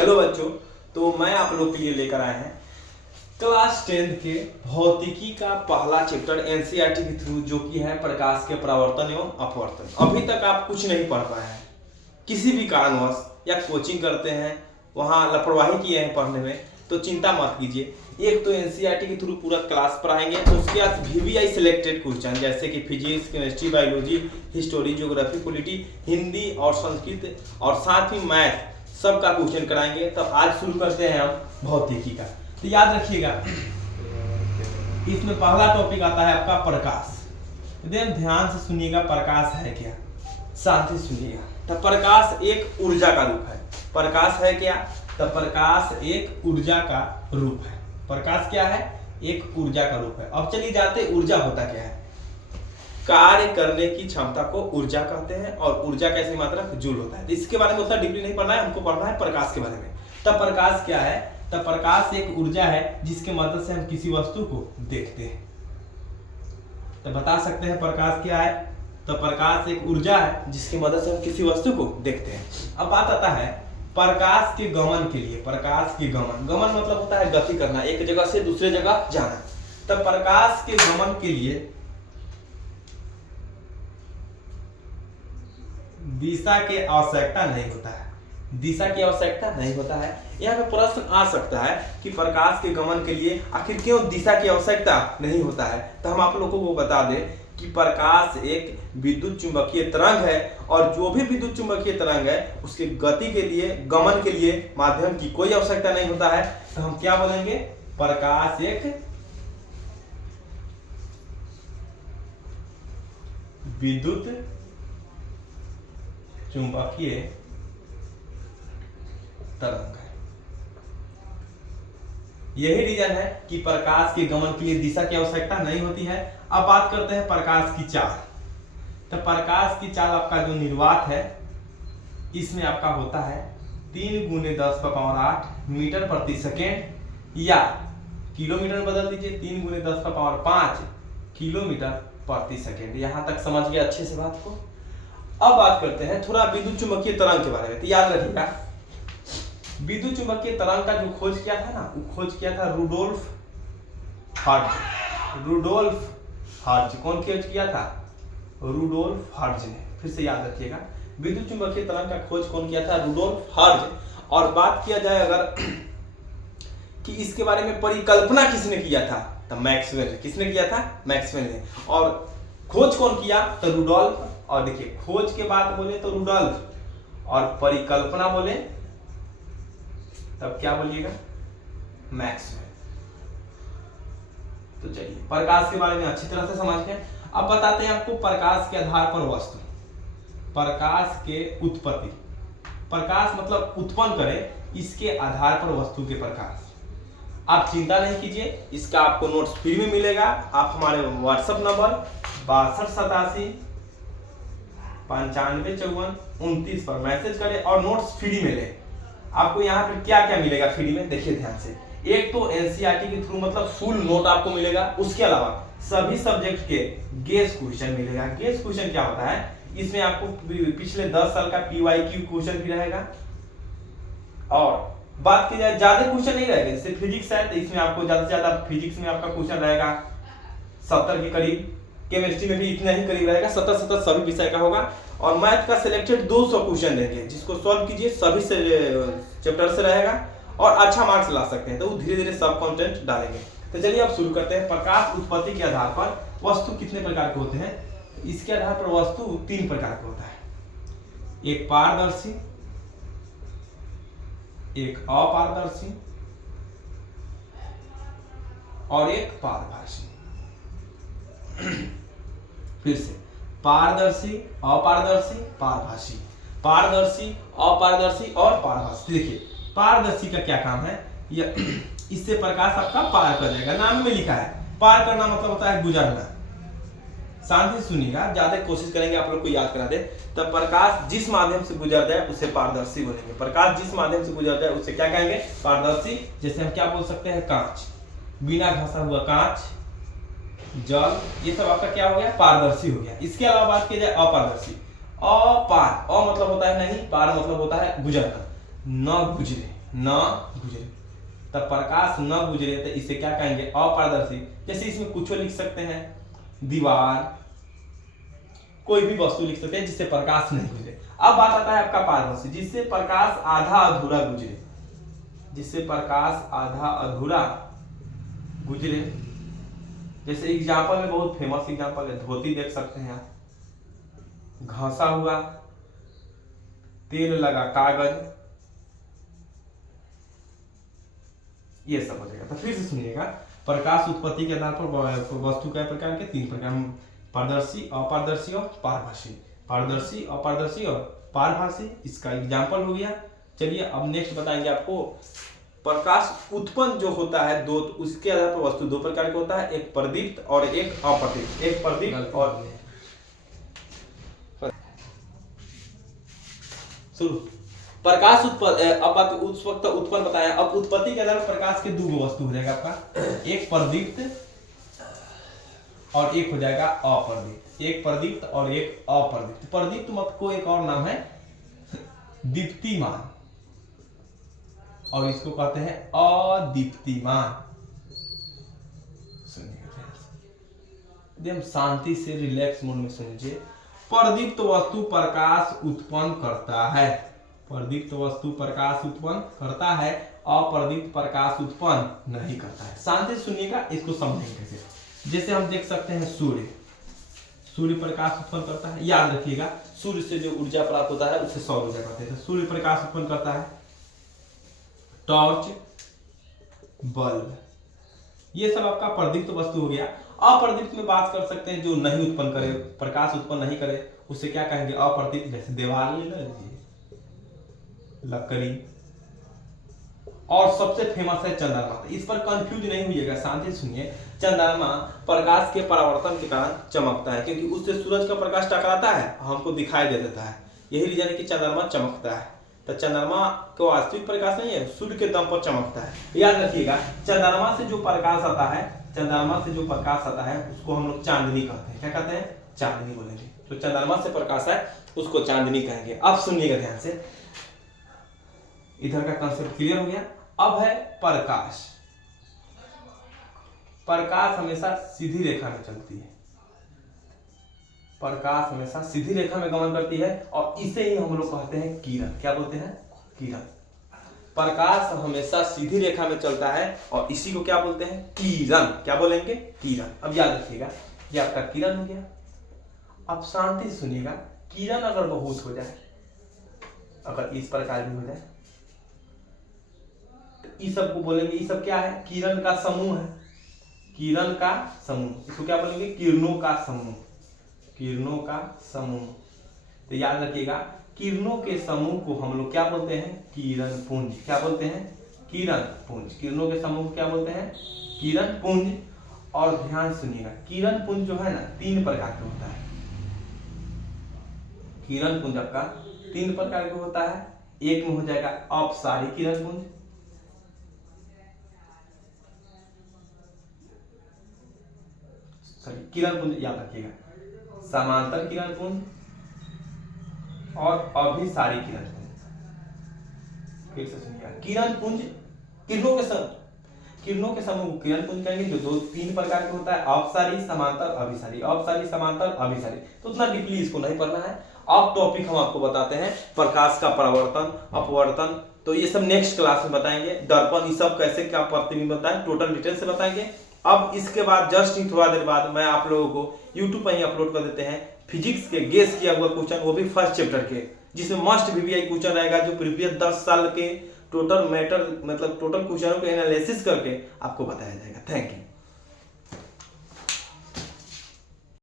Hello बच्चों, तो मैं आप लोग के लिए लेकर आए हैं क्लास 10 के भौतिकी का पहला चैप्टर एनसीईआरटी के थ्रू, जो कि है प्रकाश के परावर्तन एवं अपवर्तन। अभी तक आप कुछ नहीं पढ़ पाए हैं किसी भी कारणवश, या कोचिंग करते हैं वहाँ लापरवाही किए हैं पढ़ने में, तो चिंता मत कीजिए। एक तो एनसीईआरटी के थ्रू पूरा क्लास पढ़ाएंगे, तो उसके बाद वीवीआई सिलेक्टेड क्वेश्चन जैसे कि physics, chemistry, biology, history, geography, polity, Hindi और संस्कृत और साथ ही मैथ सबका क्वेश्चन कराएंगे। तब आज शुरू करते हैं हम भौतिकी का। तो याद रखिएगा, इसमें पहला टॉपिक आता है आपका प्रकाश। एकदम ध्यान से सुनिएगा, प्रकाश है क्या, शांति सुनिएगा। तो प्रकाश एक ऊर्जा का रूप है। प्रकाश है क्या? तो प्रकाश एक ऊर्जा का रूप है। प्रकाश क्या है? एक ऊर्जा का रूप है। अब चलिए जानते हैं ऊर्जा होता क्या है। कार्य करने की क्षमता को ऊर्जा कहते हैं, और ऊर्जा का ऐसी मात्रा जूल होता है। इसके बारे में उतना डीपली नहीं पढ़ना है, हमको पढ़ना है प्रकाश के बारे में। तब प्रकाश क्या है? तब प्रकाश एक ऊर्जा है जिसके मदद से हम किसी वस्तु को देखते हैं। तो बता सकते हैं प्रकाश क्या है? तो प्रकाश एक ऊर्जा है जिसकी मदद से हम किसी वस्तु को देखते हैं। अब बात आता है प्रकाश के गमन के लिए। प्रकाश के गमन, गमन मतलब होता है गति करना, एक जगह से दूसरे जगह जाना। तब प्रकाश के गमन के लिए दिशा की आवश्यकता नहीं होता है। दिशा की आवश्यकता नहीं होता है। यहाँ पे प्रश्न आ सकता है कि प्रकाश के गमन के लिए आखिर क्यों दिशा की आवश्यकता नहीं होता है। तो हम आप लोगों को बता दें कि प्रकाश एक विद्युत चुंबकीय तरंग है, और जो भी विद्युत चुंबकीय तरंग है उसके गति के लिए, गमन के लिए माध्यम की कोई आवश्यकता नहीं होता है। तो हम क्या बोलेंगे? प्रकाश एक विद्युत चुंबकीय तरंग है। यही रीजन है कि प्रकाश के गमन के लिए दिशा की आवश्यकता नहीं होती है। अब बात करते हैं प्रकाश की चाल। तो प्रकाश की चाल आपका जो निर्वात है, इसमें आपका होता है 3 × 10⁸ मीटर प्रति सेकेंड, या किलोमीटर बदल दीजिए 3 × 10⁵ किलोमीटर प्रति सेकेंड। यहां तक समझ गए अच्छे से बात को। अब बात करते हैं थोड़ा विद्युत चुंबकीय तरंग के बारे में। तो याद रखिएगा, विद्युत चुंबकीय तरंग का जो खोज किया था ना, वो खोज किया था रुडोल्फ हर्ट्ज। रुडोल्फ हर्ट्ज कौन खोज किया था? रुडोल्फ हर्ट्ज ने। फिर से याद रखिएगा, विद्युत चुंबकीय तरंग का खोज कौन किया था? Rudolf Hertz. और बात किया जाए अगर कि इसके बारे में परिकल्पना किसने किया था, तो मैक्सवेल। किसने किया था? मैक्सवेल ने। और खोज कौन किया? तो रुडोल्फ। और देखिए, खोज के बाद बोले तो रुडोल्फ, और परिकल्पना बोले तब क्या बोलिएगा? मैक्सवेल। तो चलिए, प्रकाश के बारे में अच्छी तरह से समझ गए। अब बताते हैं आपको प्रकाश के आधार पर वस्तु, प्रकाश के उत्पत्ति। प्रकाश मतलब उत्पन्न करे, इसके आधार पर वस्तु के प्रकाश। आप चिंता नहीं कीजिए, इसका आपको नोट्स फ्री में मिलेगा। आप हमारे व्हाट्सएप नंबर 6287 95 54 29 पर मैसेज करें और नोट्स फ्री में लें। आपको यहाँ पे क्या क्या मिलेगा फ्री में, देखिए ध्यान से। एक तो एनसीईआरटी के थ्रू मतलब फुल नोट आपको मिलेगा। उसके अलावा सभी सब्जेक्ट के गेस क्वेश्चन मिलेगा। गेस क्वेश्चन क्या होता है? इसमें आपको पिछले 10 साल का पीवाईक्यू क्वेश्चन भी रहेगा। और बात की जाए, ज्यादा क्वेश्चन नहीं रहेगा। जैसे फिजिक्स है तो इसमें आपको ज्यादा से ज्यादा फिजिक्स में आपका क्वेश्चन रहेगा 70 के करीब। केमिस्ट्री में भी इतना ही करीब रहेगा, 70 सभी विषय का होगा। और मैथ का सिलेक्टेड 200 क्वेश्चन देंगे, जिसको सॉल्व कीजिए, सभी से चैप्टर से रहेगा और अच्छा मार्क्स ला सकते हैं। तो धीरे धीरे सब कंटेंट डालेंगे। तो चलिए अब शुरू करते हैं। प्रकाश उत्पत्ति के आधार पर वस्तु कितने प्रकार के होते हैं? इसके आधार पर वस्तु 3 प्रकार का होता है। एक पारदर्शी, एक अपारदर्शी और एक पारभासी। फिर से, पारदर्शी, अपारदर्शी, पारभासी। पारदर्शी, अपारदर्शी और पारभासी। देखिए, पारदर्शी का क्या काम है? इससे प्रकाश आपका पार कर जाएगा। नाम में लिखा है, पार करना मतलब होता है गुजरना। शांति सुनिएगा, ज्यादा कोशिश करेंगे आप लोग को याद करा दे। तब प्रकाश जिस माध्यम से गुजर जाए उसे पारदर्शी बोलेंगे। प्रकाश जिस माध्यम से गुजर जाए उसे क्या कहेंगे? पारदर्शी। जैसे हम क्या बोल सकते हैं? कांच, बिना घसा हुआ कांच, जल, ये सब आपका क्या हो गया? पारदर्शी हो गया। इसके अलावा बात की जाए अपारदर्शी। अपार, अ मतलब होता है नहीं, पार मतलब होता है गुजरना, न गुजरे। न गुजरे, तब प्रकाश न गुजरे तो इसे क्या कहेंगे? अपारदर्शी। जैसे इसमें कुछ लिख सकते हैं, दीवार, कोई भी वस्तु लिख सकते हैं जिससे प्रकाश नहीं गुजरे। अब बात आता है आपका पारदर्शी, जिससे प्रकाश आधा अधूरा गुजरे, जिससे प्रकाश आधा अधूरा गुजरे। जैसे एग्जाम्पल में बहुत फेमस एग्जाम्पल है, धोती देख सकते हैं आप, घसा हुआ, तेल लगा कागज, ये सब हो जाएगा। तो फिर से सुनिएगा, प्रकाश उत्पत्ति के आधार पर वस्तु कई प्रकार के? 3 प्रकार, पारदर्शी, अपारदर्शी और पारभासी। पारदर्शी, अपारदर्शी और पारभासी, इसका एग्जाम्पल हो गया। चलिए अब नेक्स्ट बताएंगे आपको, प्रकाश उत्पन्न जो होता है दो, उसके आधार पर वस्तु 2 प्रकार का होता है, एक प्रदीप्त और एक अप्रदीप्त। एक प्रदीप्त और शुरू प्रकाश उस वक्त उत्पन्न बताया। अब उत्पत्ति के आधार पर प्रकाश के 2 वस्तु हो जाएगा आपका, एक प्रदीप्त और एक हो जाएगा अप्रदीप्त। एक प्रदीप्त और एक अप्रदीप्त। प्रदीप्त मत को एक और नाम है दीप्तिमान, और इसको कहते हैं अदीप्तिमान। एकदम शांति से रिलैक्स मोड में समझिए। प्रदीप्त वस्तु प्रकाश उत्पन्न करता है, प्रदीप्त वस्तु प्रकाश उत्पन्न करता है, अप्रदीप्त प्रकाश उत्पन्न नहीं करता है। शांति से सुनिएगा, इसको समझेंगे कैसे। जैसे हम देख सकते हैं सूर्य, सूर्य प्रकाश उत्पन्न करता है। याद रखिएगा, सूर्य से जो ऊर्जा प्राप्त होता है उसे सौर ऊर्जा कहते हैं। सूर्य प्रकाश उत्पन्न करता है, टॉर्च, बल्ब, ये सब आपका प्रदीप्त वस्तु हो गया। अप्रदीप्त में बात कर सकते हैं जो नहीं उत्पन्न करे, प्रकाश उत्पन्न नहीं करे, उसे क्या कहेंगे? अप्रदीप्त। जैसे दीवार ले लीजिए, लकड़ी, और सबसे फेमस है चंद्रमा। इस पर कंफ्यूज नहीं होइएगा, शांति सुनिए। चंद्रमा प्रकाश के परावर्तन के कारण चमकता है, क्योंकि उससे सूरज का प्रकाश टकराता है, हमको दिखाई दे देता है। यही रीजन है कि चंद्रमा चमकता है। तो चंद्रमा को वास्तविक प्रकाश नहीं है, सूर्य के दम पर चमकता है। याद रखिएगा, चंद्रमा से जो प्रकाश आता है, चंद्रमा से जो प्रकाश आता है उसको हम लोग चांदनी कहते हैं। क्या कहते हैं? चांदनी बोलेंगे। तो चंद्रमा से प्रकाश है उसको चांदनी कहेंगे। अब सुनिएगा ध्यान से, इधर का कंसेप्ट क्लियर हो गया। अब है प्रकाश। प्रकाश हमेशा सीधी रेखा में चलती है, प्रकाश हमेशा सीधी रेखा में गमन करती है, और इसे ही हम लोग कहते हैं किरण। क्या बोलते हैं? किरण। प्रकाश हमेशा सीधी रेखा में चलता है, और इसी को क्या बोलते हैं? किरण। क्या बोलेंगे? किरण। अब याद रखिएगा, ये आपका किरण हो गया। अब शांति सुनिएगा, किरण अगर बहुत हो जाए, अगर इस प्रकार भी हो जाए, तो इस सब को बोलेंगे, ये सब क्या है? किरण का समूह है, किरण का समूह। इसको क्या बोलेंगे? किरणों का समूह, किरणों का समूह। तो याद रखिएगा, किरणों के समूह को हम लोग क्या बोलते हैं? किरण पुंज। क्या बोलते हैं? किरण पुंज। किरणों के समूह को क्या बोलते हैं? किरण पुंज। और ध्यान सुनिएगा, किरण पुंज जो है ना 3 प्रकार का होता है। किरण पुंज आपका 3 प्रकार का होता है। एक में हो जाएगा अपसारी किरण पुंज, किरण पुंज याद रखिएगा, समांतर किरण पुंज और अभिसारी किरण पुंज। फिर से सुनिएगा, किरण पुंज किरणों के समूह को किरण पुंज कहेंगे, जो 3 प्रकार के होता है, अपसारी, समांतर, अभिसारी। अपसारी, समांतर, अभिसारी। तो उतना डीपली इसको नहीं पढ़ना है। अब टॉपिक हम आपको बताते हैं प्रकाश का परावर्तन, अपवर्तन। तो ये सब नेक्स्ट क्लास में बताएंगे। दर्पण, ये सब कैसे क्या प्रतिबिंब होता है, टोटल डिटेल से बताएंगे। अब इसके बाद जस्ट ही थोड़ा देर बाद मैं आप लोगों को YouTube पर ही अपलोड कर देते हैं फिजिक्स के गेस किया हुआ क्वेश्चन, वो भी फर्स्ट चैप्टर के, जिसमें मस्ट VVI क्वेश्चन रहेगा, जो प्रीवियस 10 साल के टोटल मैटर मतलब टोटल क्वेश्चनों को एनालिसिस करके आपको बताया जाएगा। Thank you.